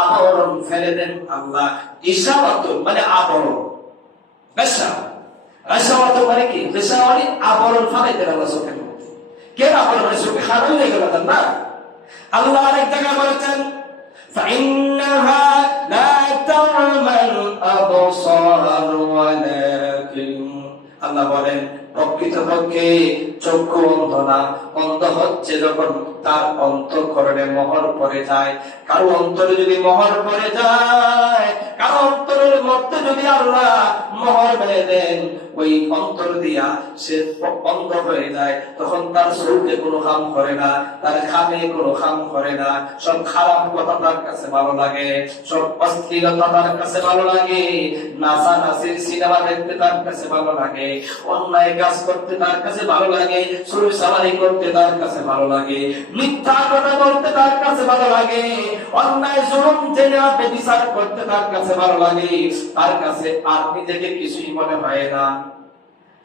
আবরণ ফেলে দেন আল্লাহ। ইশাওয়াত মানে আবরণ, গাশাওয়াত মানে কি? গাশাওয়ানি আবরণ ফালাই দেন আল্লাহ চোখের মধ্যে। কেন আবরণ? মানে চোখে খারাপ হয়ে গেল না। আল্লাহ আরেক জায়গায় বলেছেন فإنها لا تعمى الأبصار ولكن আল্লাহ বলেন প্রকৃতপক্ষে চক্ষু অন্ধ না, অন্ধ হচ্ছে যখন তার অন্তঃকরণে মোহর পড়ে যায়। কারো অন্তরে যদি মোহর পড়ে যায়, কারো অন্তরের মধ্যে যদি আল্লাহ মোহর মেরে দেন, ওই অন্তর দিয়া সে অন্ধ হয়ে যায়, তখন তার চোখে কোনো কাম করে না, তার কানে কোনো কাম করে না। সব খারাপ কথা তার কাছে ভালো লাগে, সব অশ্লীলতা তার কাছে ভালো লাগে, নাচানাচির সিনেমা দেখতে তার কাছে ভালো লাগে, অন্যায় কাজ করতে তার কাছে ভালো লাগে, চুরি চামারি করতে তার কাছে ভালো লাগে, মিথ্যা কথা বলতে তার কাছে ভালো লাগে, অন্যায় জুলুম জেনে বিচার করতে তার কাছে ভালো লাগে। তার কাছে আর নিজেকে কিছুই মনে হয় না।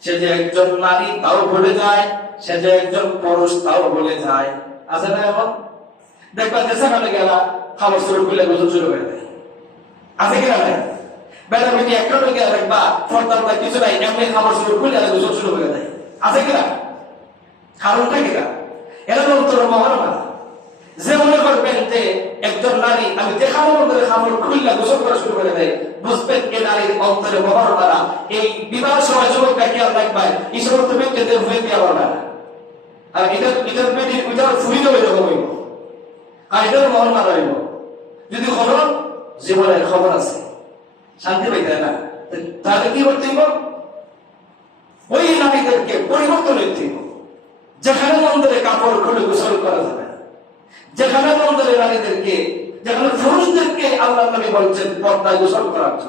সে যে একজন নারী তাও ভুলে যায়, সে যে একজন পুরুষ তাও ভুলে যায়। আছে না এমন? দেখবা যেখানে গেলা খাবার শুরু করলে গোসল শুরু করে দেয়। আছে কিনা নাই? বেলা বেটি একটা লোকে দেখবা ফর্দার কিছু নাই, এমনি খাবার শুরু করলে গোসল শুরু করে দেয়। আছে কিনা? কারণটা কিনা? এরা অন্তর মহারণা। যে মনে করবেন যে একজন নারী আমি দেখাবো অন্তরে খাবার খুললে গোসল করা শুরু করে দেয়, বুঝবেন এ নারীর অন্তরে মহারণা। এই বিবাহ সময় যুবকটা কি আর দেখবেন এই সমস্ত ব্যক্তিদের হয়ে দেওয়া হবে না। আর এটার পেটির ওইটার ফুরি দেবে যখন হইব, আর এটার মহারণা রইব। যদি খবর জীবনের খবর আছে, শান্তি পাইতে না, তাহলে কি করতে হইব? ওই নারীদেরকে পরিবর্তন হইতে হইব। যেখানে মন্দিরে কাপড় খুলে গোসল করা যাবে না, যেখানে মন্দিরে নারীদেরকে, যেখানে পুরুষদেরকে আল্লাহ নবী বলছেন পর্দায় গোসল করার জন্য।